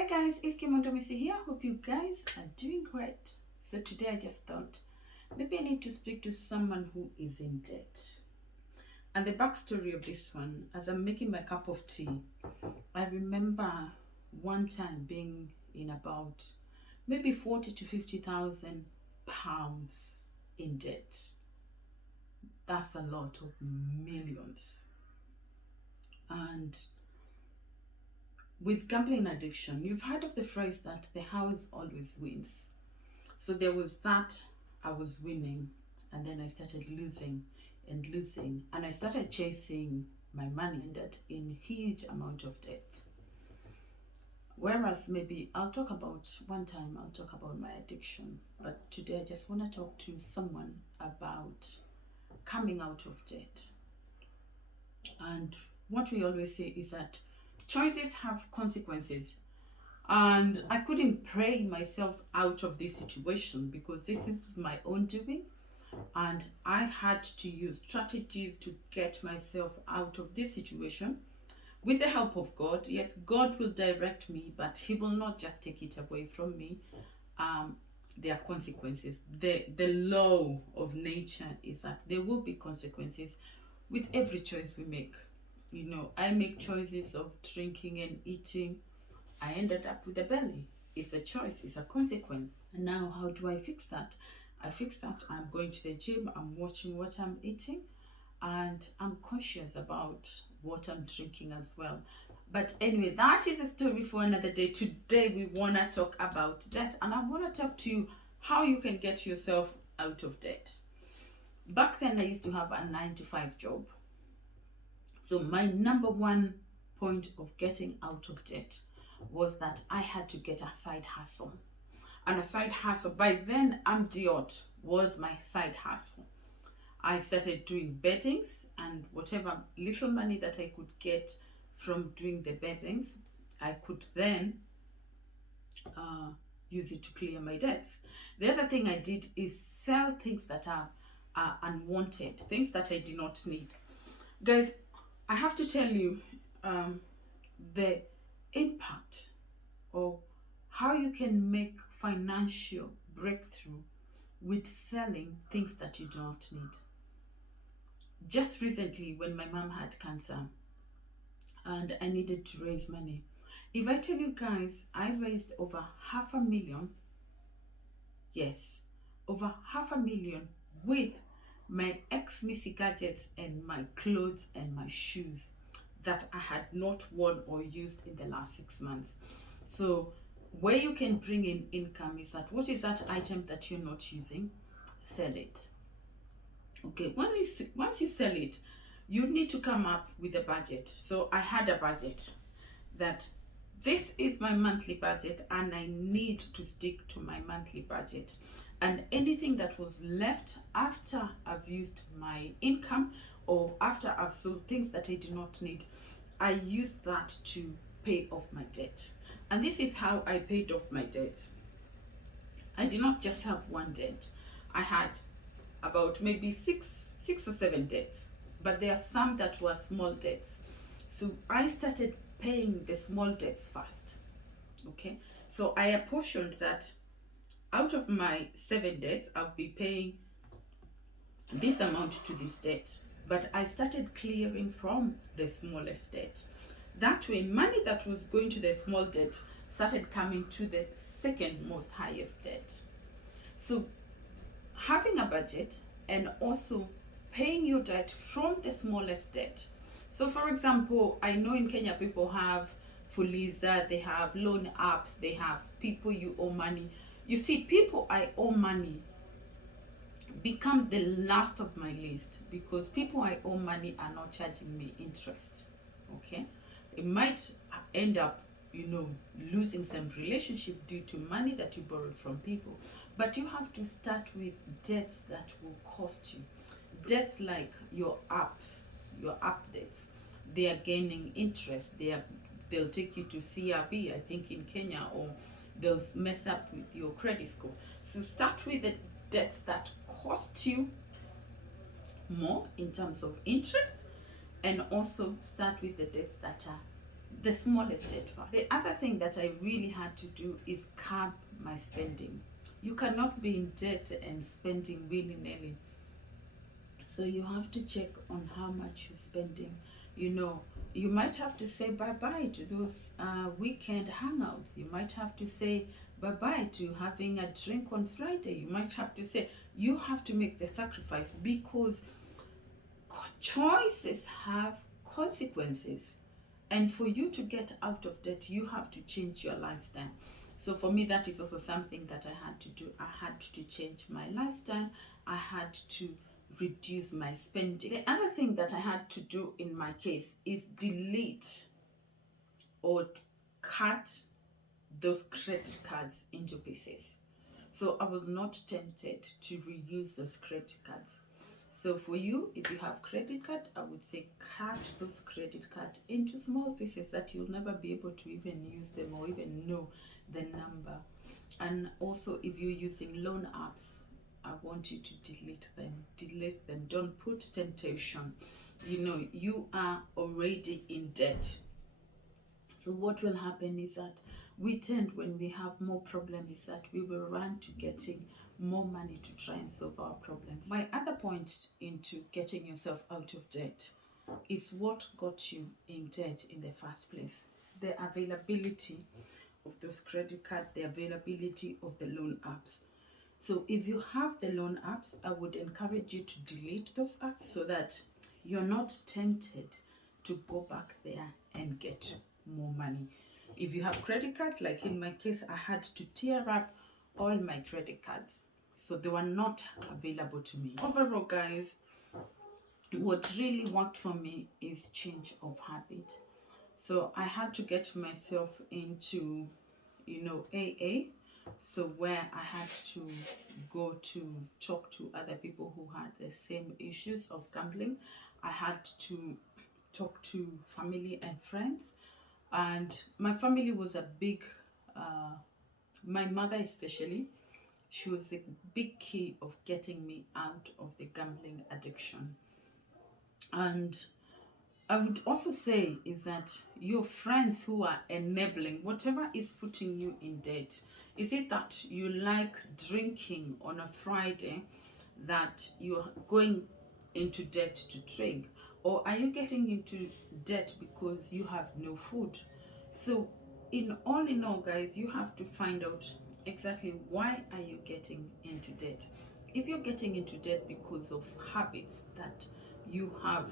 Hi guys, it's Kim Ondomisi here. Hope you guys are doing great. So today I just thought maybe I need to speak to someone who is in debt. And the backstory of this one, as I'm making my cup of tea, I remember one time being in about maybe 40 to 50,000 pounds in debt. That's a lot of millions. And with gambling addiction, you've heard of the phrase that the house always wins. So there was that, I was winning, and then I started losing and losing, and I started chasing my money, ended in huge amount of debt. Whereas maybe I'll talk about my addiction, but today I just want to talk to someone about coming out of debt. And what we always say is that choices have consequences. And I couldn't pray myself out of this situation because this is my own doing. And I had to use strategies to get myself out of this situation with the help of God. Yes, God will direct me, but He will not just take it away from me. There are consequences. The law of nature is that there will be consequences with every choice we make. You know, I make choices of drinking and eating. I ended up with a belly. It's a choice, it's a consequence. And now, how do I fix that? I fix that. I'm going to the gym, I'm watching what I'm eating, and I'm conscious about what I'm drinking as well. But anyway, that is a story for another day. Today, we want to talk about debt, and I want to talk to you how you can get yourself out of debt. Back then, I used to have a 9-to-5 job. So, my number one point of getting out of debt was that I had to get a side hustle. And a side hustle, by then, Amdiot was my side hustle. I started doing beddings, and whatever little money that I could get from doing the beddings, I could then use it to clear my debts. The other thing I did is sell things that are unwanted, things that I did not need. Guys, I have to tell you the impact of how you can make financial breakthrough with selling things that you do not need. Just recently, when my mom had cancer and I needed to raise money, if I tell you guys, I raised over 500,000, yes, over 500,000 with my ex-Missy gadgets and my clothes and my shoes that I had not worn or used in the last 6 months. So where you can bring in income is that what is that item that you're not using? Sell it. Okay, once you sell it, you need to come up with a budget. So I had a budget that this is my monthly budget and I need to stick to my monthly budget. And anything that was left after I've used my income or after I've sold things that I do not need, I use that to pay off my debt. And this is how I paid off my debts. I did not just have one debt. I had about maybe six or seven debts, but there are some that were small debts. So I started paying the small debts first. Okay, so I apportioned that out of my 7 debts, I'll be paying this amount to this debt, but I started clearing from the smallest debt. That way, money that was going to the small debt started coming to the second most highest debt. So having a budget and also paying your debt from the smallest debt. So for example, I know in Kenya people have Fuliza, they have loan apps, they have people you owe money. You see, people I owe money become the last of my list because people I owe money are not charging me interest. Okay, it might end up, you know, losing some relationship due to money that you borrowed from people, but you have to start with debts that will cost you. Debts like your app debts, they are gaining interest. They'll take you to CRB, I think, in Kenya, or they'll mess up with your credit score. So start with the debts that cost you more in terms of interest, and also start with the debts that are the smallest debt first. The other thing that I really had to do is curb my spending. You cannot be in debt and spending willy-nilly. So you have to check on how much you're spending. You know, you might have to say bye-bye to those weekend hangouts. You might have to say bye-bye to having a drink on Friday. You might have to say, you have to make the sacrifice, because choices have consequences. And for you to get out of debt, you have to change your lifestyle. So for me, that is also something that I had to do. I had to change my lifestyle. I had to reduce my spending. The other thing that I had to do in my case is delete or cut those credit cards into pieces. So I was not tempted to reuse those credit cards. So for you, if you have credit card, I would say cut those credit cards into small pieces that you'll never be able to even use them or even know the number. And also, if you're using loan apps, I want you to delete them. Delete them. Don't put temptation. You know, you are already in debt. So what will happen is that we tend, when we have more problems, is that we will run to getting more money to try and solve our problems. My other point into getting yourself out of debt is what got you in debt in the first place. The availability of those credit cards, the availability of the loan apps. So if you have the loan apps, I would encourage you to delete those apps so that you're not tempted to go back there and get more money. If you have credit card, like in my case, I had to tear up all my credit cards, so they were not available to me. Overall, guys, what really worked for me is change of habit. So I had to get myself into, you know, AA. So where I had to go to talk to other people who had the same issues of gambling. I had to talk to family and friends. And my family was a big, my mother especially, she was the big key of getting me out of the gambling addiction. And I would also say is that your friends who are enabling whatever is putting you in debt. Is it that you like drinking on a Friday, that you're going into debt to drink? Or are you getting into debt because you have no food? So in all, guys, you have to find out exactly why are you getting into debt. If you're getting into debt because of habits that you have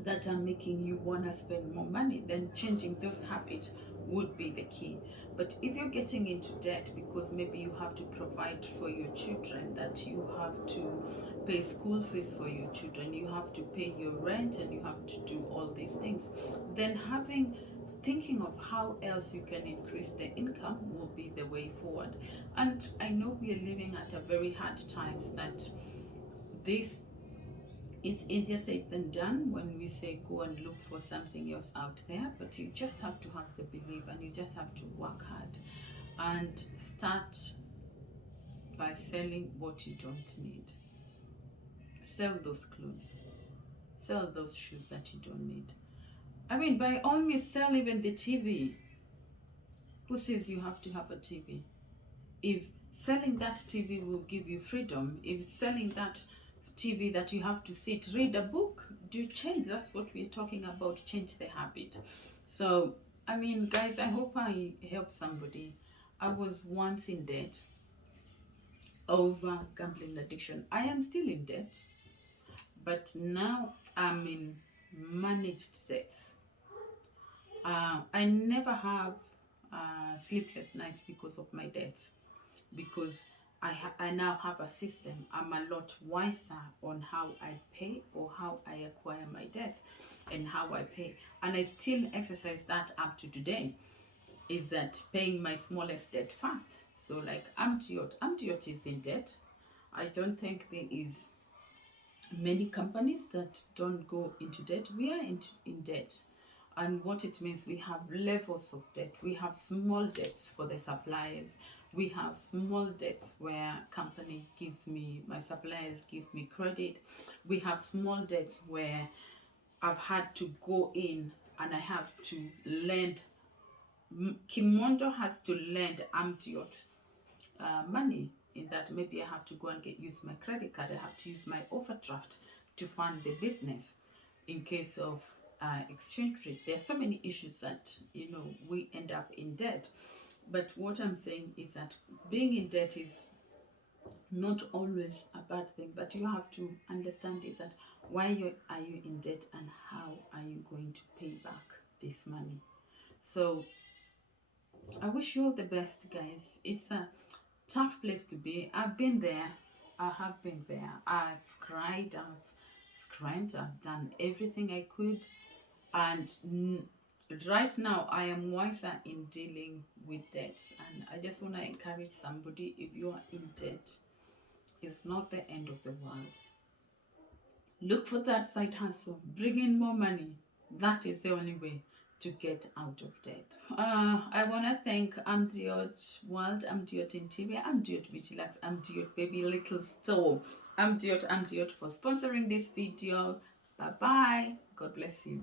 that are making you want to spend more money, then changing those habits would be the key. But if you're getting into debt because maybe you have to provide for your children, that you have to pay school fees for your children, you have to pay your rent, and you have to do all these things, then thinking of how else you can increase the income will be the way forward. And I know we are living at a very hard times, that this it's easier said than done when we say go and look for something else out there, but you just have to have the belief, and you just have to work hard and start by selling what you don't need. Sell those clothes, sell those shoes that you don't need. I mean, by all means, sell even the TV. Who says you have to have a TV? If selling that TV will give you freedom, if selling that TV that you have to sit, read a book, do change. That's what we're talking about, change the habit. So, I mean, guys, I hope I help somebody. I was once in debt over gambling addiction. I am still in debt, but now I'm in managed debt. I never have sleepless nights because of my debts, because I now have a system. I'm a lot wiser on how I pay, or how I acquire my debts and how I pay. And I still exercise that up to today, is that paying my smallest debt first. So like Amtiot is in debt. I don't think there is many companies that don't go into debt. We are in debt. And what it means, we have levels of debt. We have small debts for the suppliers. We have small debts where my suppliers give me credit. We have small debts where I've had to go in and I have to lend. Kimondo has to lend Amdiot money, in that maybe I have to go and use my credit card. I have to use my overdraft to fund the business in case of exchange rate. There are so many issues that we end up in debt. But what I'm saying is that being in debt is not always a bad thing, but you have to understand is that why are you in debt and how are you going to pay back this money. So I wish you all the best, guys. It's a tough place to be. I've been there. I have been there. I've cried, I've screamed, I've done everything I could. And right now, I am wiser in dealing with debts. And I just want to encourage somebody, if you are in debt, it's not the end of the world. Look for that side hustle. Bring in more money. That is the only way to get out of debt. I want to thank Amdiot World, Amdiot Interior, Amdiot Beauty Lux, Amdiot Baby Little Store, Amdiot for sponsoring this video. Bye bye. God bless you.